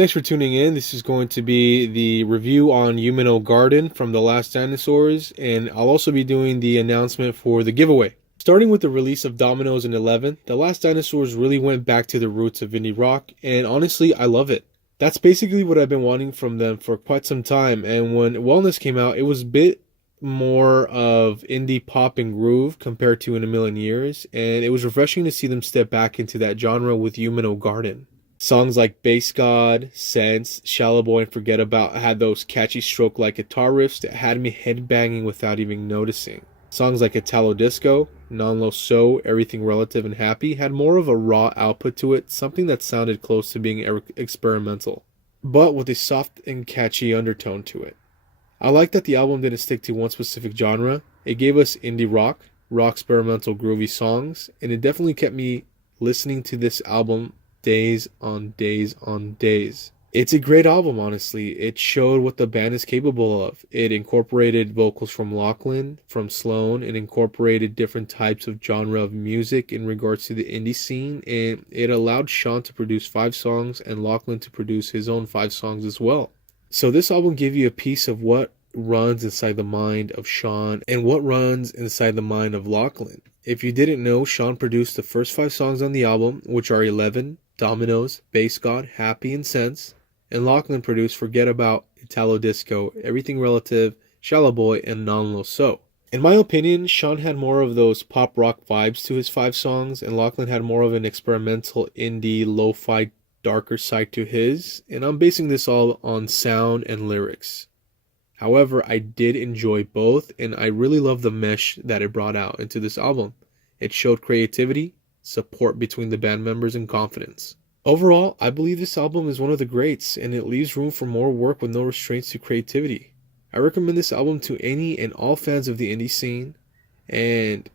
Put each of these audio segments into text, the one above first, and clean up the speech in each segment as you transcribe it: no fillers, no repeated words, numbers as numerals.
Thanks for tuning in. This is going to be the review on Yumeno Garden from The Last Dinosaurs, and I'll also be doing the announcement for the giveaway. Starting with the release of Dominoes in 11, The Last Dinosaurs really went back to the roots of indie rock, and honestly, I love it. That's basically what I've been wanting from them for quite some time, and when Wellness came out, it was a bit more of indie pop and groove compared to In a Million Years, and it was refreshing to see them step back into that genre with Yumeno Garden. Songs like Bass God, Sense, Shallow Boy, and Forget About had those catchy stroke-like guitar riffs that had me headbanging without even noticing. Songs like Italo Disco, Non Lo So, Everything Relative, and Happy had more of a raw output to it, something that sounded close to being experimental, but with a soft and catchy undertone to it. I like that the album didn't stick to one specific genre. It gave us indie rock, experimental groovy songs, and it definitely kept me listening to this album days on days on days. It's a great album, honestly. It showed what the band is capable of. It incorporated vocals from Lachlan, from Sloan. It incorporated different types of genre of music in regards to the indie scene, and it allowed Sean to produce 5 songs and Lachlan to produce his own 5 songs as well. So this album gave you a piece of what runs inside the mind of Sean and what runs inside the mind of Lachlan. If you didn't know, Sean produced the first 5 songs on the album, which are 11, Dominoes, Bass God, Happy, and Sense, and Lachlan produced Forget About, Italo Disco, Everything Relative, Shallow Boy, and Non Lo So. In my opinion, Sean had more of those pop rock vibes to his 5 songs, and Lachlan had more of an experimental indie, lo-fi, darker side to his, and I'm basing this all on sound and lyrics. However, I did enjoy both, and I really love the mesh that it brought out into this album. It showed creativity, support between the band members, and confidence. Overall, I believe this album is one of the greats, and it leaves room for more work with no restraints to creativity. I recommend this album to any and all fans of the indie scene, and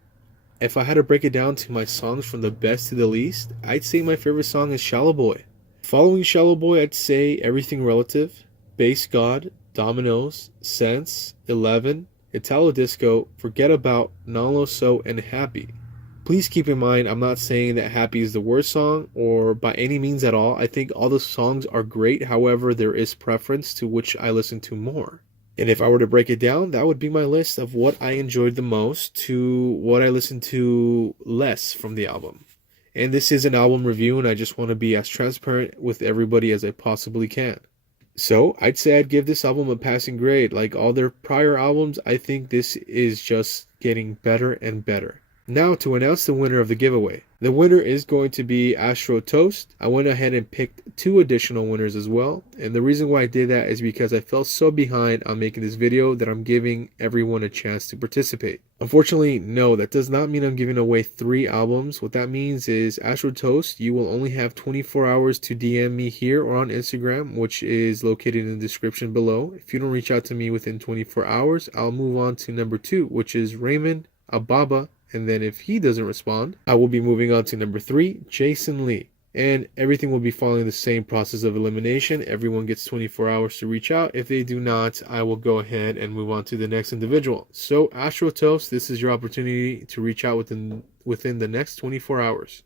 if I had to break it down to my songs from the best to the least, I'd say my favorite song is Shallow Boy. Following Shallow Boy, I'd say Everything Relative, Bass God, Dominoes, Sense, 11, Italo Disco, Forget About, Non Lo So, and Happy. Please keep in mind, I'm not saying that Happy is the worst song, or by any means at all. I think all the songs are great, however, there is preference to which I listen to more. And if I were to break it down, that would be my list of what I enjoyed the most to what I listened to less from the album. And this is an album review, and I just want to be as transparent with everybody as I possibly can. So, I'd say I'd give this album a passing grade. Like all their prior albums, I think this is just getting better and better. Now to announce the winner of the giveaway. The winner is going to be astrotoast. I went ahead and picked 2 additional winners as well. And the reason why I did that is because I felt so behind on making this video that I'm giving everyone a chance to participate. Unfortunately, no, that does not mean I'm giving away 3 albums. What that means is astrotoast, you will only have 24 hours to DM me here or on Instagram, which is located in the description below. If you don't reach out to me within 24 hours, I'll move on to number 2, which is Raymond Ababa. And then if he doesn't respond, I will be moving on to number 3, Jason Lee. And everything will be following the same process of elimination. Everyone gets 24 hours to reach out. If they do not, I will go ahead and move on to the next individual. So, Astrotoast, this is your opportunity to reach out within the next 24 hours.